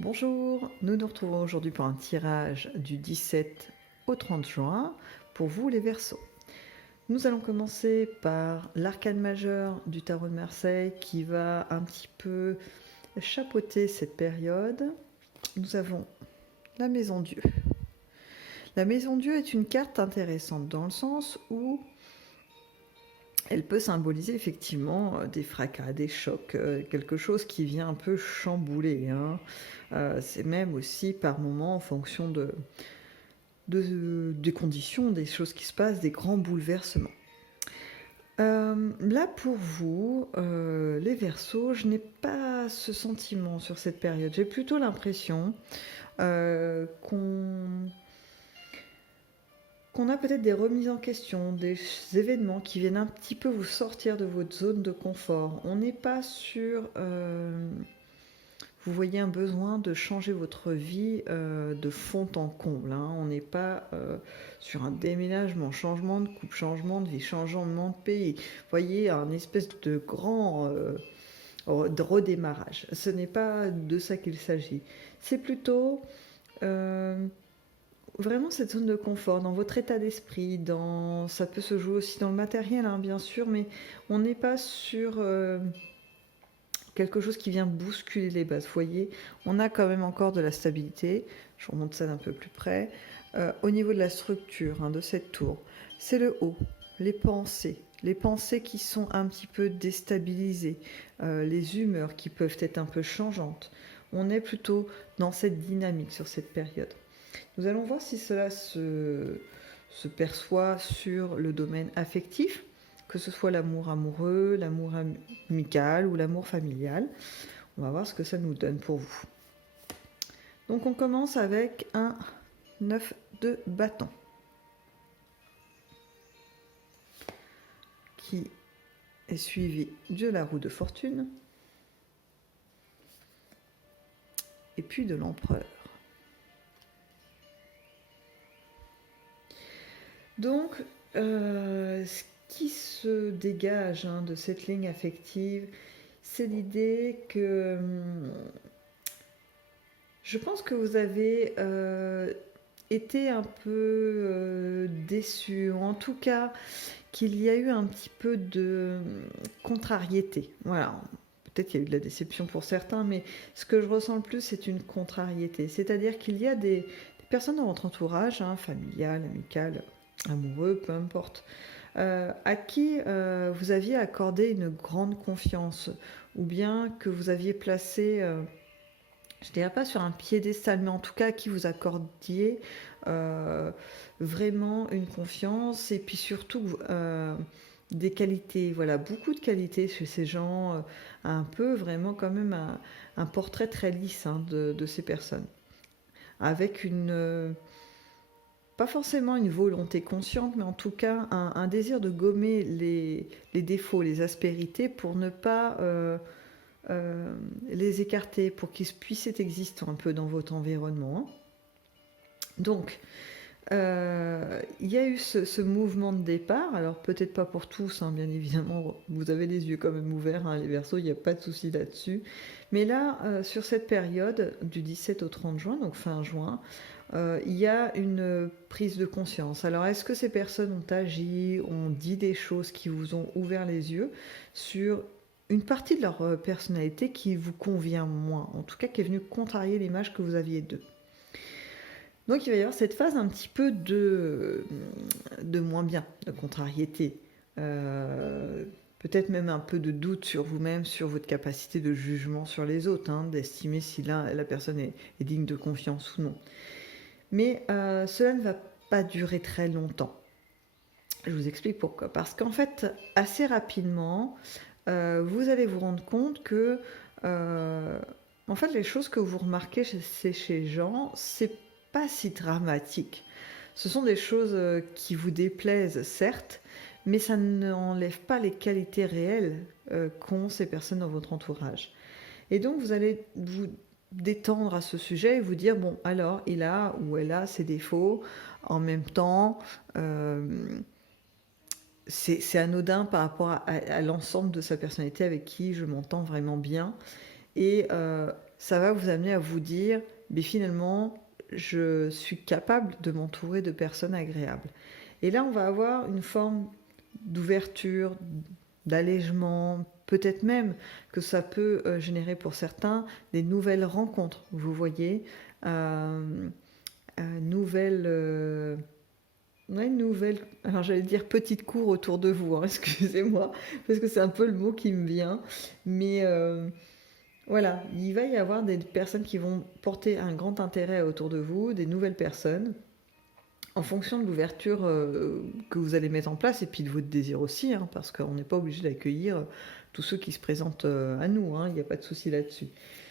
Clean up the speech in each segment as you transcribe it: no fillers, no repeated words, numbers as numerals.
Bonjour, nous nous retrouvons aujourd'hui pour un tirage du 17 au 30 juin pour vous les Verseaux. Nous allons commencer par l'arcane majeur du tarot de Marseille qui va un petit peu chapeauter cette période. Nous avons la Maison Dieu. La Maison Dieu est une carte intéressante dans le sens où elle peut symboliser effectivement des fracas, des chocs, quelque chose qui vient un peu chambouler. C'est même aussi par moments en fonction des conditions, des choses qui se passent, des grands bouleversements. Là pour vous, les Verseaux, je n'ai pas ce sentiment sur cette période. J'ai plutôt l'impression qu'on a peut-être des remises en question, des événements qui viennent un petit peu vous sortir de votre zone de confort. On n'est pas sur... vous voyez un besoin de changer votre vie de fond en comble. On n'est pas sur un déménagement, changement de couple, changement de vie, changement de pays. Vous voyez, un espèce de grand de redémarrage. Ce n'est pas de ça qu'il s'agit. C'est plutôt... vraiment cette zone de confort, dans votre état d'esprit, ça peut se jouer aussi dans le matériel, bien sûr, mais on n'est pas sur quelque chose qui vient bousculer les bases. Vous voyez, on a quand même encore de la stabilité. Je remonte ça d'un peu plus près. Au niveau de la structure de cette tour, c'est le haut, les pensées qui sont un petit peu déstabilisées, les humeurs qui peuvent être un peu changeantes. On est plutôt dans cette dynamique sur cette période. Nous allons voir si cela se perçoit sur le domaine affectif, que ce soit l'amour amoureux, l'amour amical ou l'amour familial. On va voir ce que ça nous donne pour vous. Donc on commence avec un 9 de bâton qui est suivi de la roue de fortune et puis de l'empereur. Donc, ce qui se dégage de cette ligne affective, c'est l'idée que je pense que vous avez été un peu déçu, en tout cas qu'il y a eu un petit peu de contrariété. Voilà, peut-être qu'il y a eu de la déception pour certains, mais ce que je ressens le plus, c'est une contrariété. C'est-à-dire qu'il y a des personnes dans votre entourage, familial, amical, amoureux, peu importe, à qui vous aviez accordé une grande confiance, ou bien que vous aviez placé, je ne dirais pas sur un piédestal, mais en tout cas à qui vous accordiez vraiment une confiance, et puis surtout des qualités, voilà, beaucoup de qualités chez ces gens, un peu vraiment quand même un portrait très lisse de ces personnes, avec une... pas forcément une volonté consciente, mais en tout cas un désir de gommer les défauts, les aspérités pour ne pas les écarter, pour qu'ils puissent être existants un peu dans votre environnement. Donc, il y a eu ce mouvement de départ, alors peut-être pas pour tous, bien évidemment, vous avez les yeux quand même ouverts, les Verseaux, il n'y a pas de souci là-dessus. Mais là, sur cette période du 17 au 30 juin, donc fin juin, il y a une prise de conscience. Alors, est-ce que ces personnes ont agi, ont dit des choses qui vous ont ouvert les yeux sur une partie de leur personnalité qui vous convient moins, en tout cas qui est venue contrarier l'image que vous aviez d'eux? Donc il va y avoir cette phase un petit peu de moins bien, de contrariété, peut-être même un peu de doute sur vous-même, sur votre capacité de jugement sur les autres, d'estimer si la personne est digne de confiance ou non. Mais cela ne va pas durer très longtemps. Je vous explique pourquoi. Parce qu'en fait, assez rapidement, vous allez vous rendre compte que en fait, les choses que vous remarquez chez les gens, c'est pas si dramatique. Ce sont des choses qui vous déplaisent, certes, mais ça n'enlève pas les qualités réelles qu'ont ces personnes dans votre entourage. Et donc, vous allez vous détendre à ce sujet et vous dire, bon, alors, il a ou elle a ses défauts. En même temps, c'est anodin par rapport à l'ensemble de sa personnalité avec qui je m'entends vraiment bien. Et ça va vous amener à vous dire, mais finalement, je suis capable de m'entourer de personnes agréables. Et là, on va avoir une forme d'ouverture, d'allègement, peut-être même que ça peut générer pour certains des nouvelles rencontres, vous voyez, nouvelles... une nouvelle, alors j'allais dire petite cour autour de vous, hein, excusez-moi, parce que c'est un peu le mot qui me vient, mais voilà, il va y avoir des personnes qui vont porter un grand intérêt autour de vous, des nouvelles personnes, en fonction de l'ouverture que vous allez mettre en place, et puis de votre désir aussi, hein, parce qu'on n'est pas obligé d'accueillir tous ceux qui se présentent à nous, hein, il n'y a pas de souci là-dessus.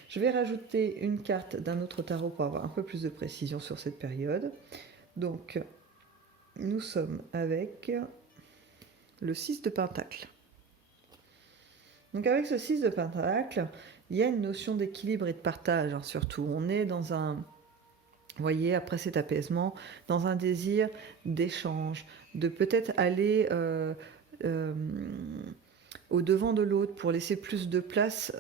Je vais rajouter une carte d'un autre tarot pour avoir un peu plus de précision sur cette période. Donc, nous sommes avec le 6 de Pentacle. Donc avec ce 6 de Pentacle, il y a une notion d'équilibre et de partage, hein, surtout. On est dans un, vous voyez, après cet apaisement, dans un désir d'échange, de peut-être aller au devant de l'autre pour laisser plus de place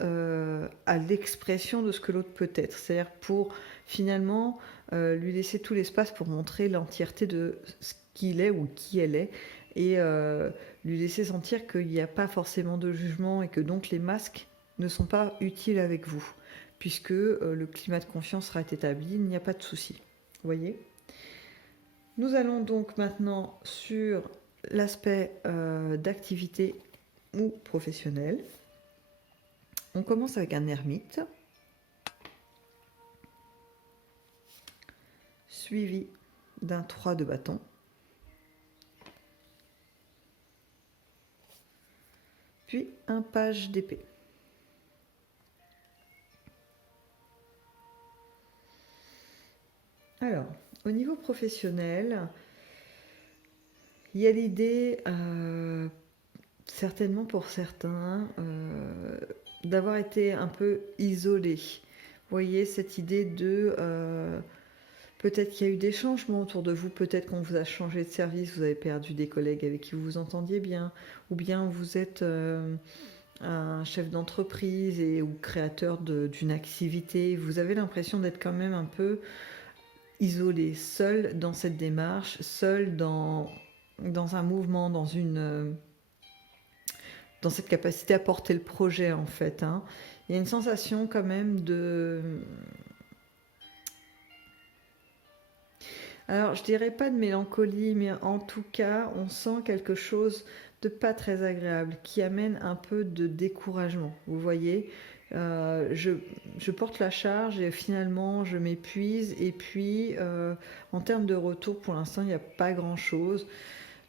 à l'expression de ce que l'autre peut être. C'est-à-dire pour finalement lui laisser tout l'espace pour montrer l'entièreté de ce qu'il est ou qui elle est, et lui laisser sentir qu'il n'y a pas forcément de jugement et que donc les masques ne sont pas utiles avec vous, puisque le climat de confiance sera établi, il n'y a pas de souci. Vous voyez ? Nous allons donc maintenant sur l'aspect d'activité ou professionnel. On commence avec un ermite, suivi d'un 3 de bâton, puis un page d'épée. Alors, au niveau professionnel, il y a l'idée, certainement pour certains, d'avoir été un peu isolé. Vous voyez, cette idée de... peut-être qu'il y a eu des changements autour de vous, peut-être qu'on vous a changé de service, vous avez perdu des collègues avec qui vous vous entendiez bien, ou bien vous êtes un chef d'entreprise ou créateur d'une activité, vous avez l'impression d'être quand même un peu isolé, seul dans cette démarche, seul dans un mouvement, dans cette capacité à porter le projet en fait. Hein. Il y a une sensation quand même de... Alors, je dirais pas de mélancolie, mais en tout cas, on sent quelque chose de pas très agréable, qui amène un peu de découragement. Vous voyez, je porte la charge et finalement, je m'épuise. Et puis, en termes de retour, pour l'instant, il n'y a pas grand-chose.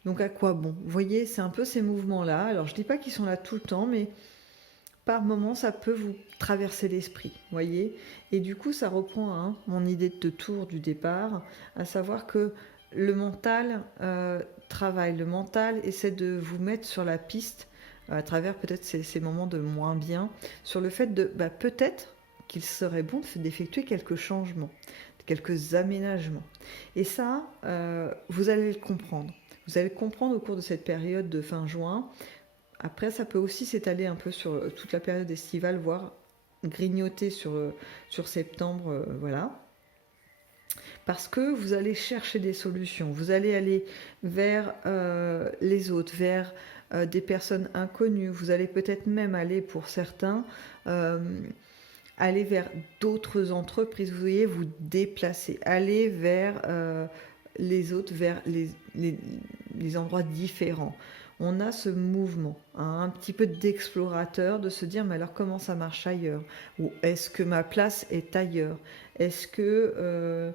Donc, à quoi bon? Vous voyez, c'est un peu ces mouvements-là. Alors, je dis pas qu'ils sont là tout le temps, mais... par moment, ça peut vous traverser l'esprit, voyez. Et du coup, ça reprend mon idée de tour du départ, à savoir que le mental travaille, le mental essaie de vous mettre sur la piste, à travers peut-être ces moments de moins bien, sur le fait de peut-être qu'il serait bon d'effectuer quelques changements, quelques aménagements. Et ça, vous allez le comprendre. Vous allez le comprendre au cours de cette période de fin juin. Après, ça peut aussi s'étaler un peu sur toute la période estivale, voire grignoter sur septembre, voilà. Parce que vous allez chercher des solutions, vous allez aller vers les autres, vers des personnes inconnues, vous allez peut-être même aller, pour certains, aller vers d'autres entreprises, vous voyez, vous déplacer, aller vers les autres, vers les endroits différents. On a ce mouvement, un petit peu d'explorateur, de se dire, mais alors comment ça marche ailleurs? Ou est-ce que ma place est ailleurs? Est-ce que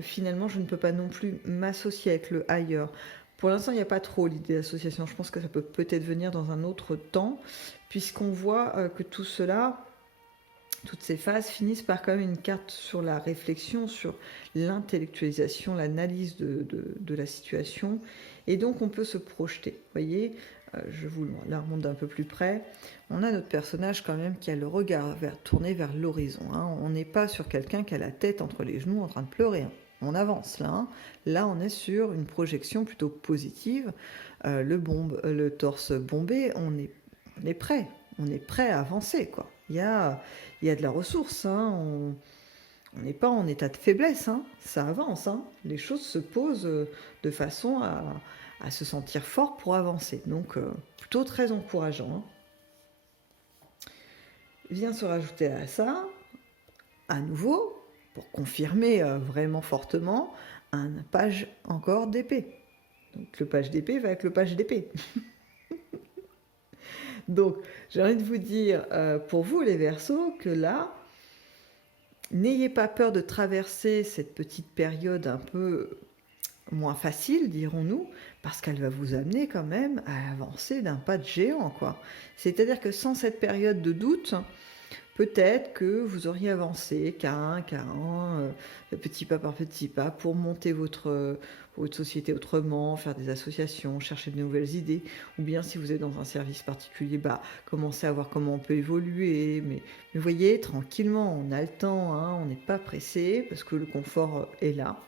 finalement je ne peux pas non plus m'associer avec le ailleurs? Pour l'instant, il n'y a pas trop l'idée d'association. Je pense que ça peut peut-être venir dans un autre temps, puisqu'on voit que tout cela, toutes ces phases finissent par quand même une carte sur la réflexion, sur l'intellectualisation, l'analyse de la situation. Et donc, on peut se projeter. Vous voyez, je vous la remonte d'un peu plus près. On a notre personnage quand même qui a le regard tourné vers l'horizon. Hein. On n'est pas sur quelqu'un qui a la tête entre les genoux en train de pleurer. Hein. On avance là. Hein. Là, on est sur une projection plutôt positive. Le torse bombé, on est prêt. On est prêt à avancer, quoi. il y a de la ressource, hein. On n'est pas en état de faiblesse, hein. Ça avance, hein. Les choses se posent de façon à se sentir fort pour avancer. Donc, plutôt très encourageant, hein. Vient se rajouter à ça, à nouveau, pour confirmer vraiment fortement, un page encore d'épée. Donc le page d'épée va avec le page d'épée. Donc j'ai envie de vous dire, pour vous les Verseaux, que là, n'ayez pas peur de traverser cette petite période un peu moins facile, dirons-nous, parce qu'elle va vous amener quand même à avancer d'un pas de géant, quoi. C'est-à-dire que sans cette période de doute, peut-être que vous auriez avancé qu'un, petit pas par petit pas, pour monter votre société autrement, faire des associations, chercher de nouvelles idées, ou bien si vous êtes dans un service particulier, commencez à voir comment on peut évoluer. Mais vous voyez, tranquillement, on a le temps, hein, on n'est pas pressé, parce que le confort est là.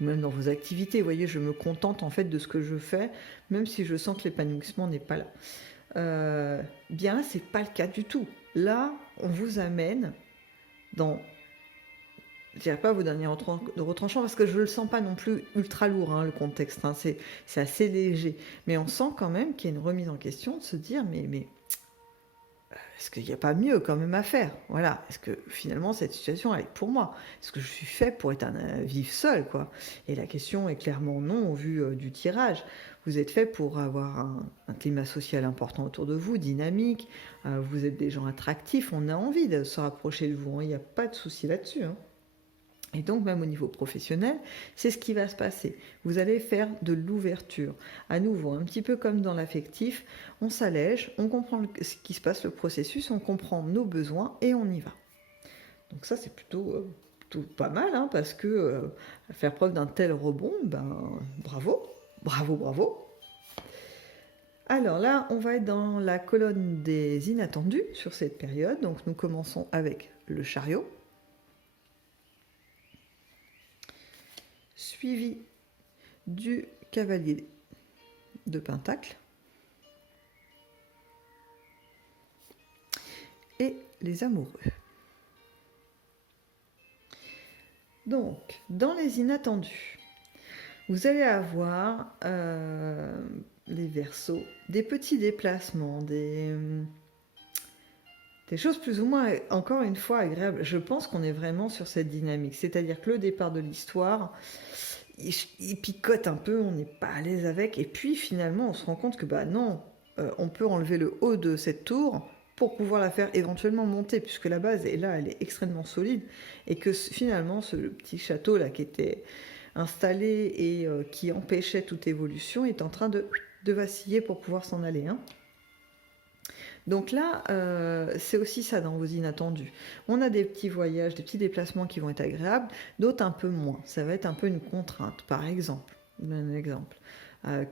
Ou même dans vos activités, vous voyez, je me contente en fait de ce que je fais, même si je sens que l'épanouissement n'est pas là. Bien là, c'est pas le cas du tout. Là, on vous amène dans, je dirais pas vos derniers retranchements, parce que je le sens pas non plus ultra lourd, hein, le contexte, hein, c'est assez léger. Mais on sent quand même qu'il y a une remise en question, de se dire, mais est-ce qu'il n'y a pas mieux quand même à faire? Voilà. Est-ce que finalement cette situation elle est pour moi? Est-ce que je suis fait pour être vivre seul, quoi? Et la question est clairement non au vu du tirage. Vous êtes fait pour avoir un climat social important autour de vous, dynamique. Vous êtes des gens attractifs. On a envie de se rapprocher de vous, hein. Il n'y a pas de souci là-dessus, hein. Et donc, même au niveau professionnel, c'est ce qui va se passer. Vous allez faire de l'ouverture. À nouveau, un petit peu comme dans l'affectif, on s'allège, on comprend ce qui se passe, le processus, on comprend nos besoins et on y va. Donc ça, c'est plutôt pas mal, hein, parce que faire preuve d'un tel rebond, bravo, bravo, bravo. Alors là, on va être dans la colonne des inattendus sur cette période. Donc nous commençons avec le chariot, suivi du cavalier de Pentacle et les amoureux. Donc, dans les inattendus, vous allez avoir les Verseaux, des petits déplacements, des choses plus ou moins, encore une fois, agréables. Je pense qu'on est vraiment sur cette dynamique. C'est-à-dire que le départ de l'histoire, il picote un peu, on n'est pas à l'aise avec. Et puis, finalement, on se rend compte que, non, on peut enlever le haut de cette tour pour pouvoir la faire éventuellement monter, puisque la base est là, elle est extrêmement solide. Et que finalement, ce petit château-là qui était installé et qui empêchait toute évolution est en train de vaciller pour pouvoir s'en aller, hein. Donc là, c'est aussi ça dans vos inattendus. On a des petits voyages, des petits déplacements qui vont être agréables, d'autres un peu moins. Ça va être un peu une contrainte. Par exemple, un exemple.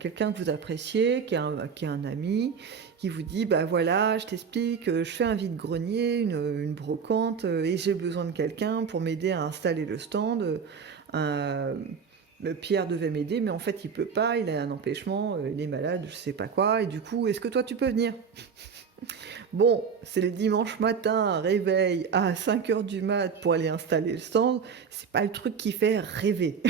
Quelqu'un que vous appréciez, qui est un ami, qui vous dit, voilà, je t'explique, je fais un vide-grenier, une brocante, et j'ai besoin de quelqu'un pour m'aider à installer le stand. Pierre devait m'aider, mais en fait, il peut pas, il a un empêchement, il est malade, je sais pas quoi, et du coup, est-ce que toi, tu peux venir ? Bon, c'est le dimanche matin, réveil à 5h du mat pour aller installer le stand, c'est pas le truc qui fait rêver.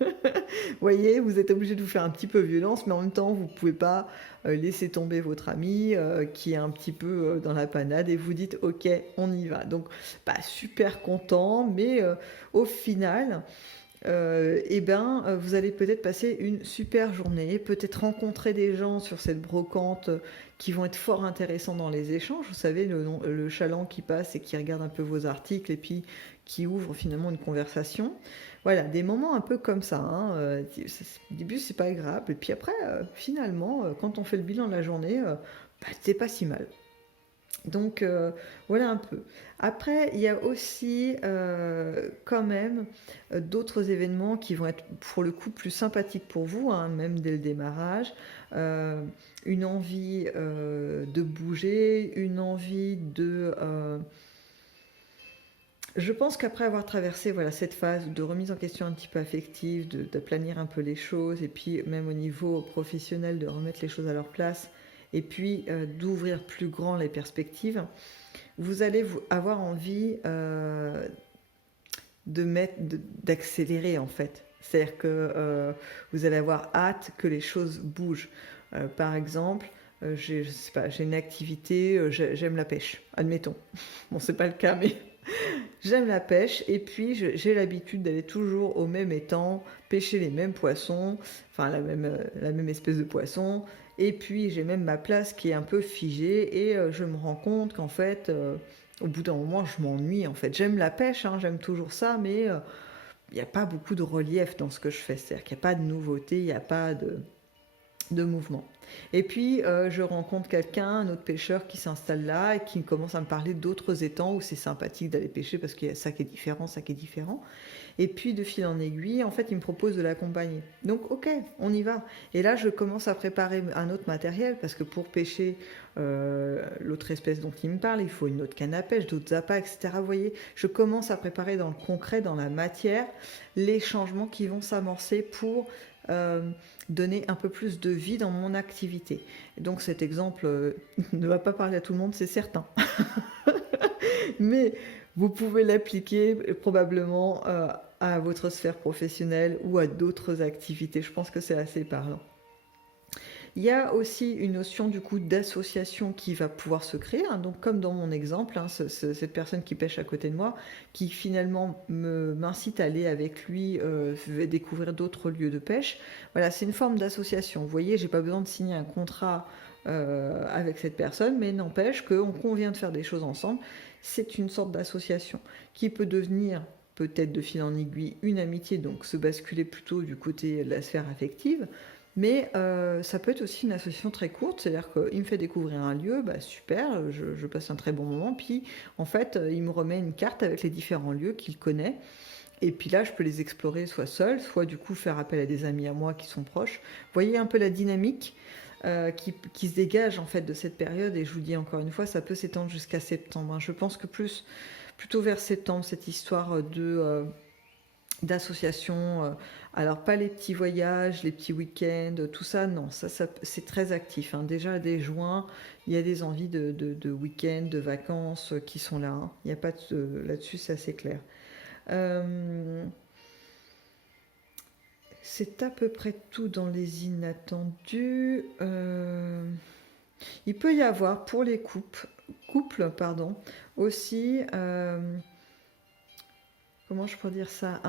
Vous voyez, vous êtes obligé de vous faire un petit peu violence, mais en même temps, vous pouvez pas laisser tomber votre ami qui est un petit peu dans la panade et vous dites ok, on y va. Donc, pas super content, mais au final, vous allez peut-être passer une super journée, peut-être rencontrer des gens sur cette brocante qui vont être fort intéressants dans les échanges. Vous savez, le chaland qui passe et qui regarde un peu vos articles et puis qui ouvre finalement une conversation. Voilà, des moments un peu comme ça, hein. Au début, c'est pas agréable. Et puis après, finalement, quand on fait le bilan de la journée, c'est pas si mal. Donc voilà un peu. Après, il y a aussi quand même d'autres événements qui vont être pour le coup plus sympathiques pour vous, hein, même dès le démarrage. Une envie de bouger, une envie de... Je pense qu'après avoir traversé cette phase de remise en question un petit peu affective, de planir un peu les choses, et puis même au niveau professionnel de remettre les choses à leur place, et puis d'ouvrir plus grand les perspectives, vous allez avoir envie d'accélérer en fait. C'est-à-dire que vous allez avoir hâte que les choses bougent. Par exemple, j'ai une activité, j'aime la pêche, admettons. Bon, c'est pas le cas, mais j'aime la pêche et puis j'ai l'habitude d'aller toujours au même étang, pêcher les mêmes poissons, enfin la même espèce de poisson. Et puis j'ai même ma place qui est un peu figée et je me rends compte qu'en fait, au bout d'un moment, je m'ennuie en fait. J'aime la pêche, hein, j'aime toujours ça, mais il n'y a pas beaucoup de relief dans ce que je fais. C'est-à-dire qu'il n'y a pas de nouveauté, il n'y a pas de mouvement. Et puis je rencontre quelqu'un, un autre pêcheur qui s'installe là et qui commence à me parler d'autres étangs où c'est sympathique d'aller pêcher parce qu'il y a ça qui est différent, ça qui est différent. Et puis de fil en aiguille, en fait, il me propose de l'accompagner. Donc ok, on y va. Et là, je commence à préparer un autre matériel parce que pour pêcher l'autre espèce dont il me parle, il faut une autre canne à pêche, d'autres appâts, etc. Vous voyez, je commence à préparer dans le concret, dans la matière, les changements qui vont s'amorcer pour donner un peu plus de vie dans mon activité. Et donc cet exemple ne va pas parler à tout le monde, c'est certain. Mais vous pouvez l'appliquer probablement à votre sphère professionnelle ou à d'autres activités. Je pense que c'est assez parlant. Il y a aussi une notion du coup d'association qui va pouvoir se créer, hein, donc comme dans mon exemple, hein, cette personne qui pêche à côté de moi, qui finalement m'incite à aller avec lui découvrir d'autres lieux de pêche. Voilà, c'est une forme d'association. Vous voyez, j'ai pas besoin de signer un contrat avec cette personne, mais n'empêche qu'on convient de faire des choses ensemble. C'est une sorte d'association qui peut devenir peut-être de fil en aiguille une amitié, donc se basculer plutôt du côté de la sphère affective. Mais ça peut être aussi une association très courte, c'est-à-dire qu'il me fait découvrir un lieu, bah super, je passe un très bon moment, puis en fait il me remet une carte avec les différents lieux qu'il connaît, et puis là je peux les explorer soit seul, soit du coup faire appel à des amis à moi qui sont proches. Vous voyez un peu la dynamique qui se dégage en fait de cette période, et je vous dis encore une fois, ça peut s'étendre jusqu'à septembre, hein. Je pense que plutôt vers septembre, cette histoire d'association, alors pas les petits voyages, les petits week-ends, tout ça, non, ça c'est très actif, hein. Déjà dès juin, il y a des envies de week-end, de vacances qui sont là, hein. Il n'y a pas là-dessus, c'est assez clair. C'est à peu près tout dans les inattendus. Il peut y avoir pour les couples pardon, aussi, comment je pourrais dire ça,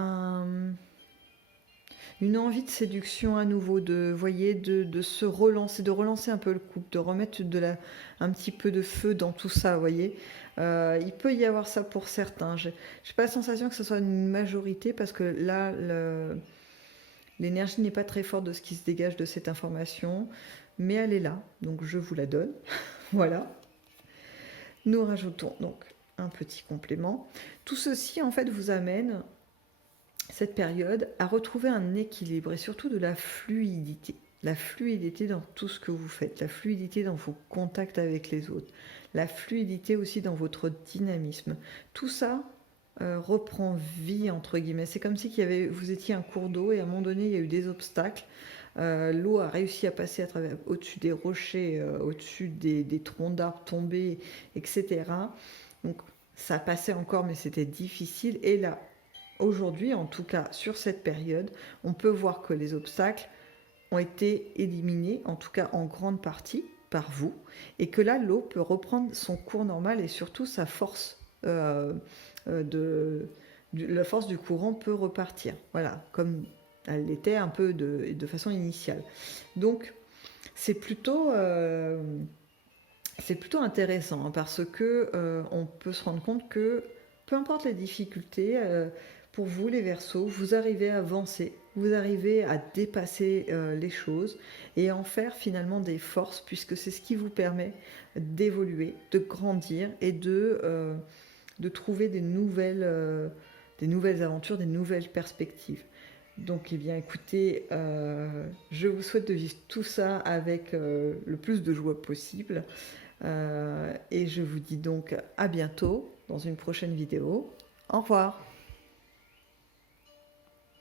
une envie de séduction à nouveau, voyez, de se relancer, de relancer un peu le couple, de remettre un petit peu de feu dans tout ça, voyez. Il peut y avoir ça pour certains. J'ai pas la sensation que ce soit une majorité parce que là, l'énergie n'est pas très forte de ce qui se dégage de cette information, mais elle est là, donc je vous la donne. Voilà. Nous rajoutons donc un petit complément. Tout ceci, en fait, vous amène, cette période, à retrouver un équilibre et surtout de la fluidité. La fluidité dans tout ce que vous faites, la fluidité dans vos contacts avec les autres, la fluidité aussi dans votre dynamisme. Tout ça reprend vie, entre guillemets. C'est comme si vous étiez un cours d'eau et à un moment donné, il y a eu des obstacles. L'eau a réussi à passer au-dessus des rochers, au-dessus des troncs d'arbres tombés, etc. Donc ça passait encore, mais c'était difficile. Et là, aujourd'hui, en tout cas sur cette période, on peut voir que les obstacles ont été éliminés, en tout cas en grande partie, par vous, et que là, l'eau peut reprendre son cours normal et surtout sa force. La force du courant peut repartir, voilà, comme elle l'était un peu de façon initiale. Donc c'est plutôt intéressant, hein, parce que on peut se rendre compte que peu importe les difficultés, pour vous les Verseaux, vous arrivez à avancer, vous arrivez à dépasser les choses et en faire finalement des forces, puisque c'est ce qui vous permet d'évoluer, de grandir et de trouver des nouvelles aventures, des nouvelles perspectives. Donc, eh bien, écoutez, je vous souhaite de vivre tout ça avec le plus de joie possible. Et je vous dis donc à bientôt dans une prochaine vidéo. Au revoir.